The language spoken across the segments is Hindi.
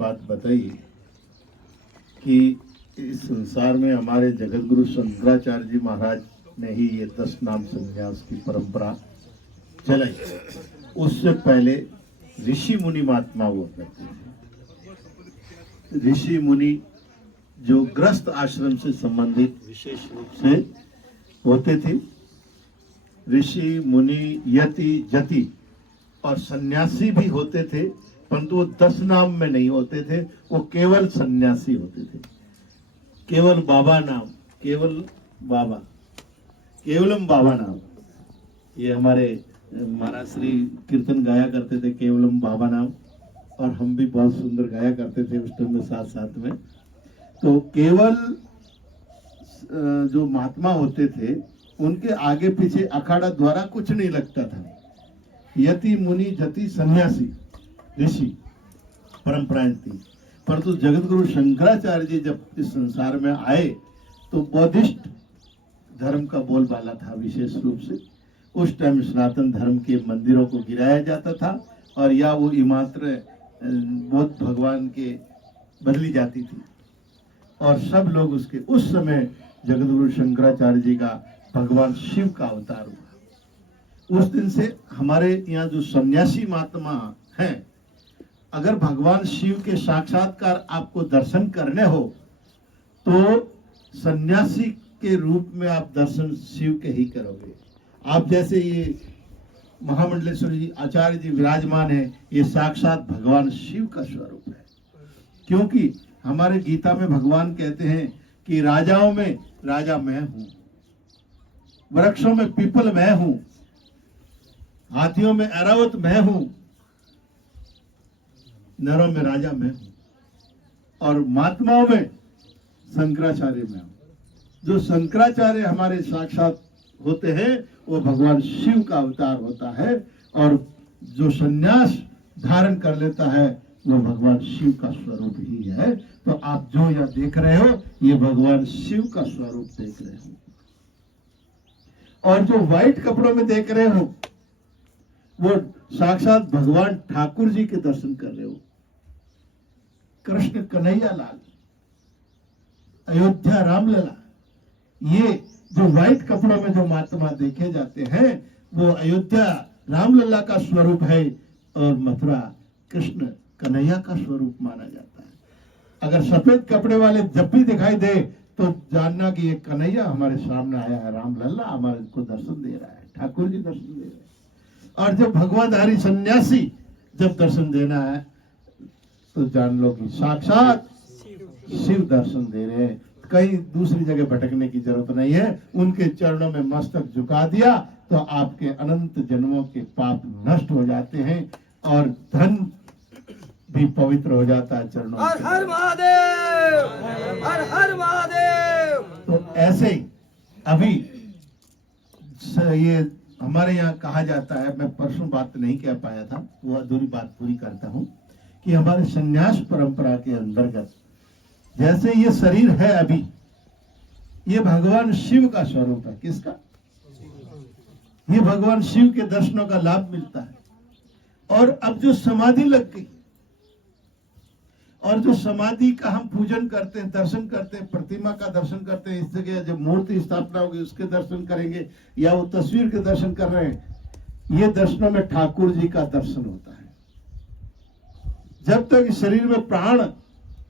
बात बताई कि इस संसार में हमारे जगत गुरु शंकराचार्य जी महाराज ने ही ये 10 नाम संन्यास की परंपरा चलाई। उससे पहले ऋषि मुनि महात्मा हुआ करते थे। ऋषि मुनि जो ग्रस्त आश्रम से संबंधित विशेष रूप से होते थे। ऋषि मुनि यति जति और सन्यासी भी होते थे, परंतु वो 10 नाम में नहीं होते थे, वो केवल सन्यासी होते थे। केवल बाबा नाम, केवल बाबा, केवलम बाबा नाम। ये हमारे महाराज श्री कीर्तन गाया करते थे, केवलम बाबा नाम, और हम भी बहुत सुंदर गाया करते थे उस टाइम में साथ साथ में। तो केवल जो महात्मा होते थे उनके आगे पीछे अखाड़ा द्वारा कुछ नहीं लगता था। यति मुनि जति सन्यासी ऋषि परंपराएं थी। परंतु जगत गुरु शंकराचार्य जी जब इस संसार में आए तो बौद्धिस्ट धर्म का बोलबाला था विशेष रूप से। उस टाइम सनातन धर्म के मंदिरों को गिराया जाता था और या वो इमात्र बौद्ध भगवान के बदली जाती थी, और सब लोग उसके उस समय जगत गुरु शंकराचार्य जी का भगवान शिव का अवतार हुआ। उस दिन से हमारे यहाँ जो सन्यासी महात्मा हैं, अगर भगवान शिव के साक्षात्कार आपको दर्शन करने हो तो सन्यासी के रूप में आप दर्शन शिव के ही करोगे। आप जैसे ये महामंडलेश्वर जी आचार्य जी विराजमान है, ये साक्षात भगवान शिव का स्वरूप है। क्योंकि हमारे गीता में भगवान कहते हैं कि राजाओं में राजा मैं हूं, वृक्षों में पीपल मैं हूं, हाथियों में ऐरावत मैं हूं, नरों में राजा मैं हूं, और महात्माओं में शंकराचार्य मैं हूं। जो शंकराचार्य हमारे साक्षात होते हैं वो भगवान शिव का अवतार होता है, और जो सन्यास धारण कर लेता है वो भगवान शिव का स्वरूप ही है। तो आप जो यह देख रहे हो ये भगवान शिव का स्वरूप देख रहे हो, और जो व्हाइट कपड़ों में देख रहे हो वो साक्षात भगवान ठाकुर जी के दर्शन कर रहे हो। कृष्ण कन्हैया लाल, अयोध्या रामलला, ये जो व्हाइट कपड़ों में जो महात्मा देखे जाते हैं वो अयोध्या रामलला का स्वरूप है, और मथुरा कृष्ण कन्हैया का स्वरूप माना जाता है। अगर सफेद कपड़े वाले जब भी दिखाई दे तो जानना कि ये कन्हैया हमारे सामने आया है, रामलला हमारे को दर्शन दे रहा है, ठाकुर जी दर्शन दे रहे हैं। और जब भगवानधारी सन्यासी जब दर्शन देना है तो जान लो कि साक्षात शिव दर्शन दे रहे हैं। कहीं दूसरी जगह भटकने की जरूरत नहीं है। उनके चरणों में मस्तक झुका दिया तो आपके अनंत जन्मों के पाप नष्ट हो जाते हैं और धन भी पवित्र हो जाता है चरणों में। हर हर महादेव, हर हर महादेव। तो ऐसे ही अभी ये हमारे यहाँ कहा जाता है, मैं परसों बात नहीं कह पाया था, वो अधूरी बात पूरी करता हूँ, कि हमारे संन्यास परंपरा के अंतर्गत जैसे ये शरीर है अभी, ये भगवान शिव का स्वरूप है। किसका? ये भगवान शिव के दर्शनों का लाभ मिलता है। और अब जो समाधि लग गई, और जो समाधि का हम पूजन करते हैं, दर्शन करते हैं, प्रतिमा का दर्शन करते हैं, इस जगह जब मूर्ति स्थापना होगी उसके दर्शन करेंगे, या वो तस्वीर के दर्शन कर रहे हैं, ये दर्शनों में ठाकुर जी का दर्शन होता है। जब तक शरीर में प्राण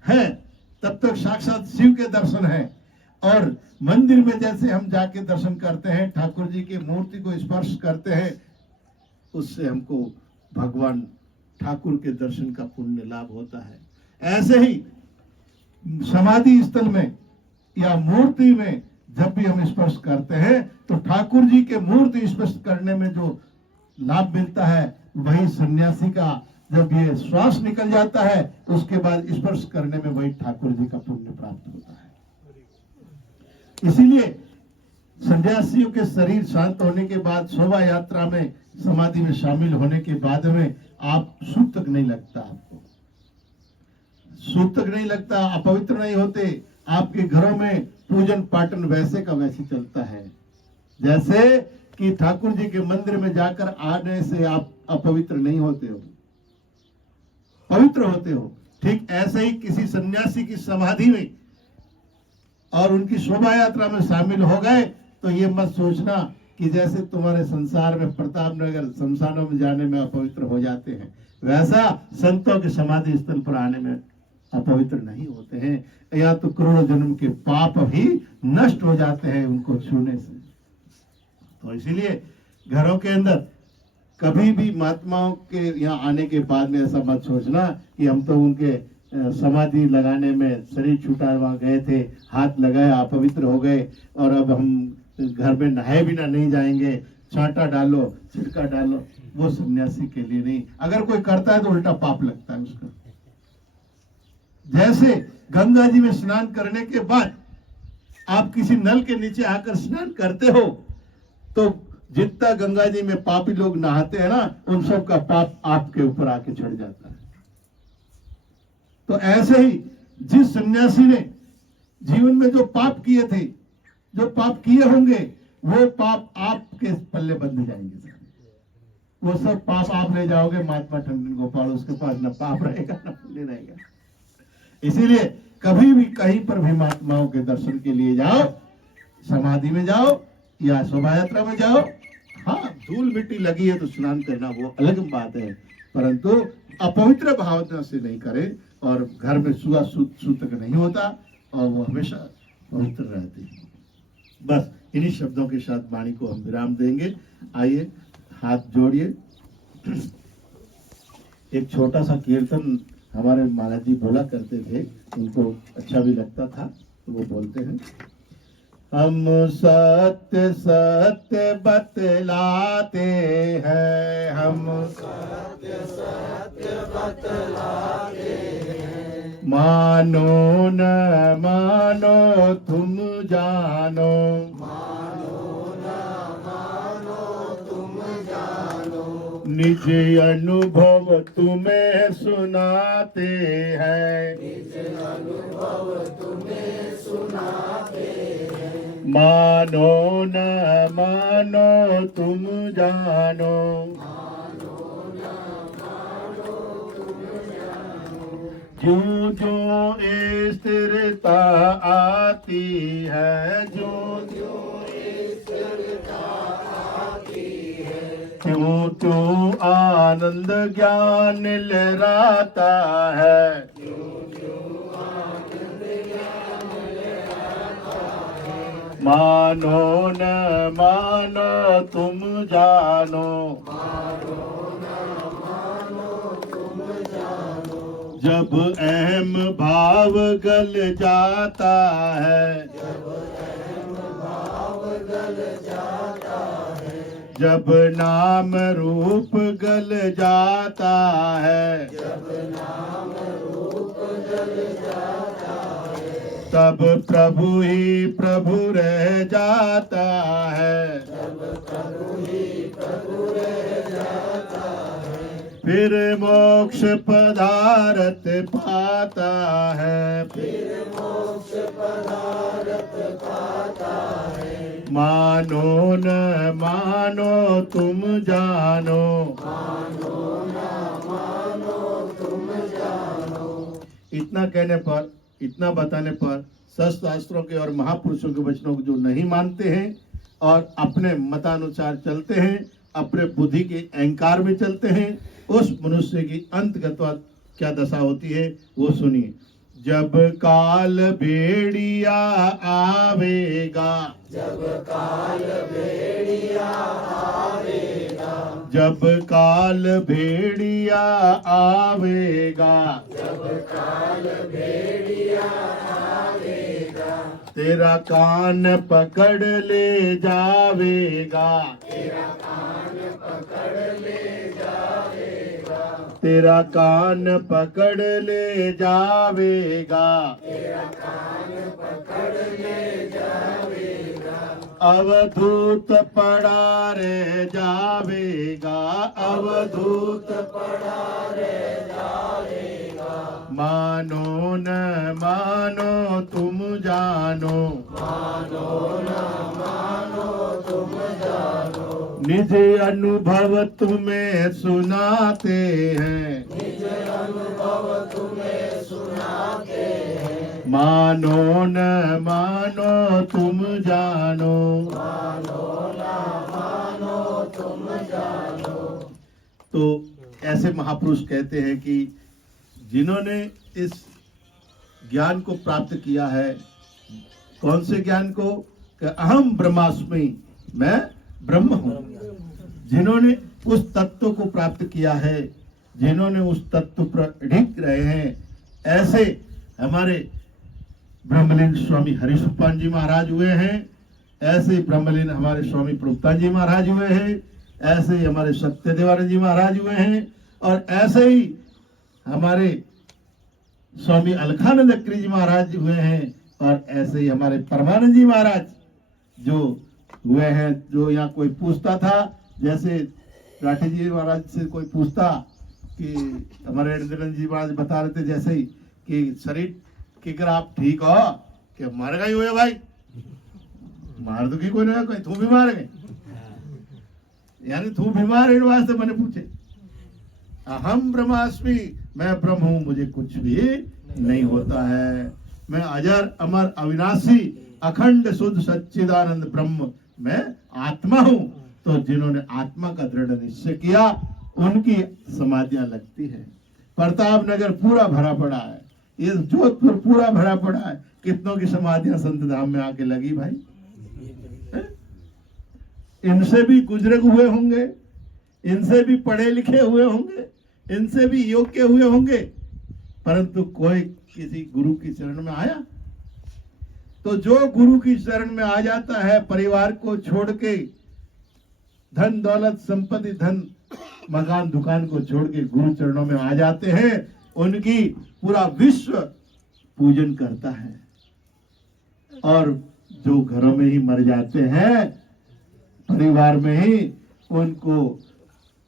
है तब तक साक्षात शिव के दर्शन है। और मंदिर में जैसे हम जाके दर्शन करते हैं, ठाकुर जी की मूर्ति को स्पर्श करते हैं, उससे हमको भगवान ठाकुर के दर्शन का पुण्य लाभ होता है। ऐसे ही समाधि स्थल में या मूर्ति में जब भी हम स्पर्श करते हैं तो ठाकुर जी के मूर्ति स्पर्श करने में जो लाभ मिलता है, वही सन्यासी का जब ये श्वास निकल जाता है उसके बाद स्पर्श करने में वही ठाकुर जी का पुण्य प्राप्त होता है। इसीलिए सन्यासियों के शरीर शांत होने के बाद शोभा यात्रा में समाधि में शामिल होने के बाद में आप सुख तक नहीं लगता, आपको सुख तक नहीं लगता, अपवित्र नहीं होते। आपके घरों में पूजन पाठन वैसे का वैसे चलता है जैसे कि ठाकुर जी के मंदिर में जाकर आने से आप अपवित्र नहीं होते हो, पवित्र होते हो। ठीक ऐसे ही किसी सन्यासी की समाधि में और उनकी शोभा यात्रा में शामिल हो गए तो ये मत सोचना कि जैसे तुम्हारे संसार में प्रतापनगर शमशानों में जाने में अपवित्र हो जाते हैं, वैसा संतों के समाधि स्थल पर आने में अपवित्र नहीं होते हैं। या तो करोड़ों जन्म के पाप भी नष्ट हो जाते हैं उनको छूने से। तो इसीलिए घरों के अंदर कभी भी महात्माओं के यहाँ आने के बाद में ऐसा मत सोचना कि हम तो उनके समाधि लगाने में शरीर छूटा वहां गए थे, हाथ लगाया अपवित्र हो गए और अब हम घर में नहाए बिना नहीं जाएंगे, छांटा डालो छिड़का डालो। वो सन्यासी के लिए नहीं। अगर कोई करता है तो उल्टा पाप लगता है उसका। जैसे गंगा जी में स्नान करने के बाद आप किसी नल के नीचे आकर स्नान करते हो तो जितना गंगा जी में पापी लोग नहाते हैं ना, उन सब का पाप आपके ऊपर आके चढ़ जाता है। तो ऐसे ही जिस सन्यासी ने जीवन में जो पाप किए थे, जो पाप किए होंगे, वो पाप आपके पल्ले बंध जाएंगे। वो सब पाप आप ले जाओगे महात्मा टंडन गोपाल, उसके पास न पाप रहेगा न पुण्य रहेगा। इसीलिए कभी भी कहीं पर भी महात्माओं के दर्शन के लिए जाओ, समाधि में जाओ या शोभा यात्रा में जाओ, हाँ धूल मिट्टी लगी है तो स्नान करना वो अलग बात है, परंतु अपवित्र भावना से नहीं करें। और घर में सुआ सूतक नहीं होता और वो हमेशा पवित्र रहते हैं। बस इन्हीं शब्दों के साथ वाणी को हम विराम देंगे। आइए हाथ जोड़िए। एक छोटा सा कीर्तन हमारे महाराज जी बोला करते थे, उनको अच्छा भी लगता था, तो वो बोलते हैं। हम सत्य सत्य बतलाते हैं, हम सत्य सत्य बतलाते हैं, मानो न मानो तुम जानो, मानो न मानो तुम जानो, निज अनुभव तुम्हें सुनाते हैं, निज अनुभव तुम्हें सुनाते हैं, मानो न मानो तुम जानो, मानो न मानो तुम जानो, जो जो स्थिरता आती है, जो जो स्थिरता आती है, क्यों क्यों आनंद ज्ञान लहराता है, मानो न मानो तुम जानो, मानो न मानो तुम जानो, जब अहम भाव गल जाता है, जब अहम भाव गल जाता है, जब नाम रूप गल जाता है, जब नाम रूप गल जाता है, तब प्रभु ही प्रभु रह जाता है, तब प्रभु ही प्रभु रह जाता है, फिर मोक्ष पदारथ पाता है, फिर मोक्ष पदारथ पाता है, मानो न मानो तुम जानो, मानो न मानो तुम जानो। इतना कहने पर, इतना बताने पर शास्त्रों के और महापुरुषों के वचनों को जो नहीं मानते हैं और अपने मतानुसार चलते हैं, अपने बुद्धि के अहंकार में चलते हैं, उस मनुष्य की अंतगतवा क्या दशा होती है वो सुनिए। जब काल भेड़िया आवेगा, जब काल भेड़िया आवेगा, जब काल भेड़िया आवेगा, जब काल भेड़िया आवेगा, तेरा कान पकड़ ले जावेगा, तेरा कान पकड़ ले जावेगा, तेरा कान पकड़ ले जावेगा, तेरा कान पकड़ ले जावेगा, अवधूत पड़ा रह जावेगा, अवधूत पड़ा रह जावेगा, मानो न मानो तुम जानो, मानो न मानो तुम जानो, निज अनुभव तुम्हें सुनाते हैं, मानो न मानो तुम जानो, तो ऐसे महापुरुष कहते हैं कि जिन्होंने इस ज्ञान को प्राप्त किया है, कौन से ज्ञान को, कि अहम ब्रह्मास्मि, मैं ब्रह्म हूं, जिन्होंने उस तत्व को प्राप्त किया है, जिन्होंने उस तत्व पर अडिग रहे हैं, ऐसे हमारे ब्रह्मलीन स्वामी हरिशुपान जी महाराज हुए हैं, ऐसे ब्रह्मलीन हमारे स्वामी प्रभुपाद जी महाराज हुए हैं, ऐसे ही हमारे सत्यदेवानंद जी महाराज हुए हैं, और ऐसे ही हमारे स्वामी अलखानंद अक्री जी महाराज हुए हैं, और ऐसे ही हमारे परमानंद जी महाराज जो हुए हैं। जो यहाँ कोई पूछता था, जैसे राठी जी महाराज से कोई पूछता कि हमारे नरेंद्र जी महाराज बता रहे थे जैसे ही कि शरीर की अगर आप ठीक हो कि मर गई हुए भाई, मार तो की कोई नहीं, कोई तू बीमार है, यानी तू बीमार है वास्ते मैंने पूछे। अहम ब्रह्मास्मि, मैं ब्रह्म हूं, मुझे कुछ भी नहीं होता है, मैं अजर अमर अविनाशी अखंड शुद्ध सच्चिदानंद ब्रह्म, मैं आत्मा हूं। तो जिन्होंने आत्मा का दृढ़ निश्चय किया उनकी समाधियां लगती है। प्रताप नगर पूरा भरा पड़ा है, ये जोधपुर पूरा भरा पड़ा है, कितनों की समाधियां संत धाम में आके लगी भाई। इनसे भी गुजरे हुए होंगे, इनसे भी पढ़े लिखे हुए होंगे, इनसे भी योग्य हुए होंगे, परंतु कोई किसी गुरु की शरण में आया? तो जो गुरु की शरण में आ जाता है, परिवार को छोड़ के, धन दौलत संपत्ति धन मकान दुकान को छोड़ के गुरु चरणों में आ जाते हैं, उनकी पूरा विश्व पूजन करता है। और जो घरों में ही मर जाते हैं, परिवार में ही, उनको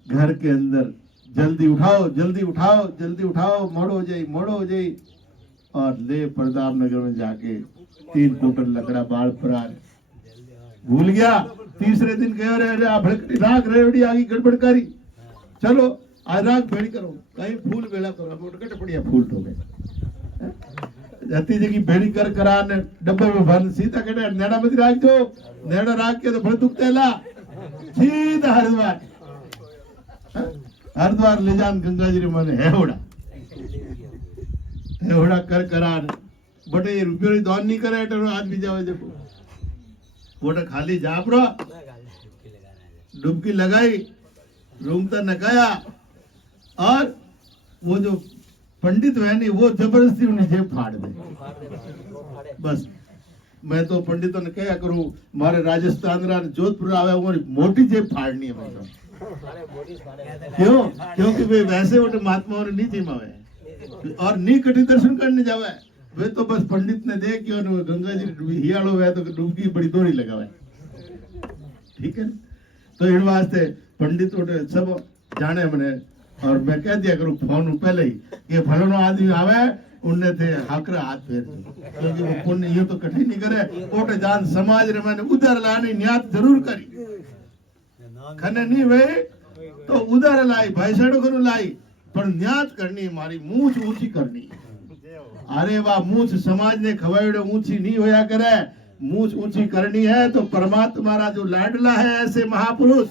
घर के अंदर जल्दी उठाओ जल्दी उठाओ जल्दी उठाओ, मोड़ो जाई, और ले प्रताप नगर में जाके 3 कुंटल लकड़ा बाढ़ प्राण भूल गया। तीसरे दिन कह रहे राख रेवड़ी आगी गड़बड़ करी, चलो आज राख भेड़ी करो, कहीं फूल बेड़ा करो, मोटकट पड़िया फूल तो गए जाती जगह भेड़ी कर कराने डब्बे में भर सीधा कहते नेड़ा मत राख दो, नेड़ा राख के तो बड़ा दुखते ला सीधा हरिद्वार ले जान गंगा जी मैंने हेवड़ा कर करान बटे रुपये दान नहीं करे तो आदमी जावे जब वोटा खाली जापरो डुबकी लगाई रूंगता नकाया, और वो जो पंडित है नहीं वो जबरदस्ती उन्हें जेब फाड़ दे। बस मैं तो पंडितों ने क्या करूं, हमारे राजस्थान जोधपुर आवे वो मोटी जेब फाड़नी है भाई। क्यों? क्योंकि वे वैसे वो महात्माओं ने नहीं जिमावे और नहीं कटी दर्शन करने जावे, वे तो बस पंडित ने देख के और गंगा जी हियाड़ो है तो डुबकी बड़ी दोड़ी लगावे, ठीक है। तो इन वास्ते पंडित सब जाने मैंने, और मैं कह दिया करूं फोन पहले ही कि फलानो आदमी आवे उनने थे हाकरा हाथ फेर, क्योंकि वो पुण्य यूं तो कठिन नहीं करे, ओटे जान समाज रे मैंने उधर लाने न्यात जरूर करी, खने नहीं वे तो उधर लाई भैंसड़ो को लाई, पर न्यात करनी मारी मूछ ऊंची करनी। अरे वाह, मूछ समाज ने खवाड़ो ऊंची नहीं होया करे, मूछ ऊंची करनी है तो परमात्मा रा जो लाडला है ऐसे महापुरुष,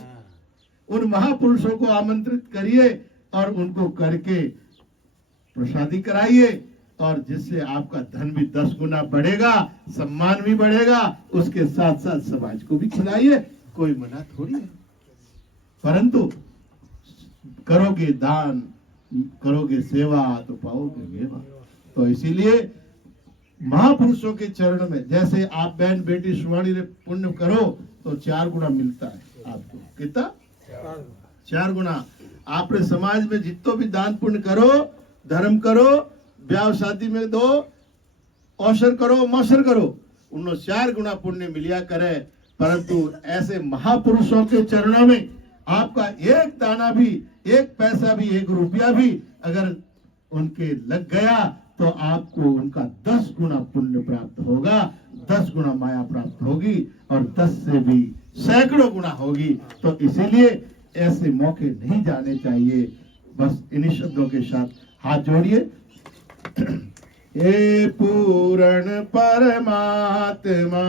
उन महापुरुषों को आमंत्रित करिए और उनको करके प्रसादी कराइए, और जिससे आपका धन भी 10 गुना बढ़ेगा, सम्मान भी बढ़ेगा, उसके साथ साथ समाज को भी खिलाइए, कोई मना थोड़ी है। परंतु करोगे दान, करोगे सेवा तो पाओगे मेवा। तो इसीलिए महापुरुषों के चरण में जैसे आप बहन बेटी सुवाणी ने पुण्य करो तो 4 गुना मिलता है आपको। कितना? 4 गुना। आपने समाज में जितो भी दान पुण्य करो, धर्म करो, ब्याह शादी में दो, औसर करो, मौसर करो, उन्होंने 4 गुना पुण्य मिलिया करे। परंतु ऐसे महापुरुषों के चरणों में आपका एक दाना भी, एक पैसा भी, 1 रुपया भी अगर उनके लग गया तो आपको उनका 10 गुना पुण्य प्राप्त होगा। 10 गुना माया प्राप्त होगी और 10 से भी सैकड़ों गुना होगी। तो इसीलिए ऐसे मौके नहीं जाने चाहिए। बस इन्हीं शब्दों के साथ हाथ जोड़िए। हे पूर्ण परमात्मा,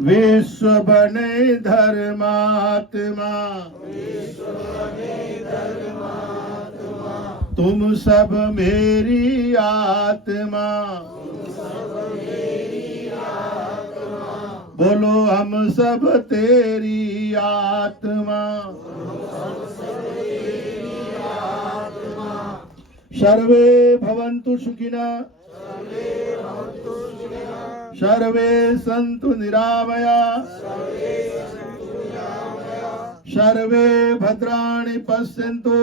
विश्व बने धर्मात्मा, तुम सब मेरी आत्मा, बोलो हम सब तेरी आत्मा। सर्वे भवन्तु सुखिनः, सर्वे सन्तु निरामया, सर्वे भद्राणि पश्यन्तु,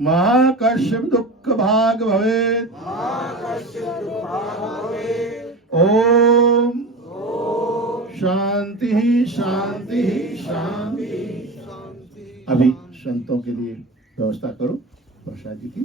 मा कश्चित् दुःख भाग् भवेत्। ओम शांति शांति शांति। अभी संतों के लिए व्यवस्था करो प्रसाद जी की।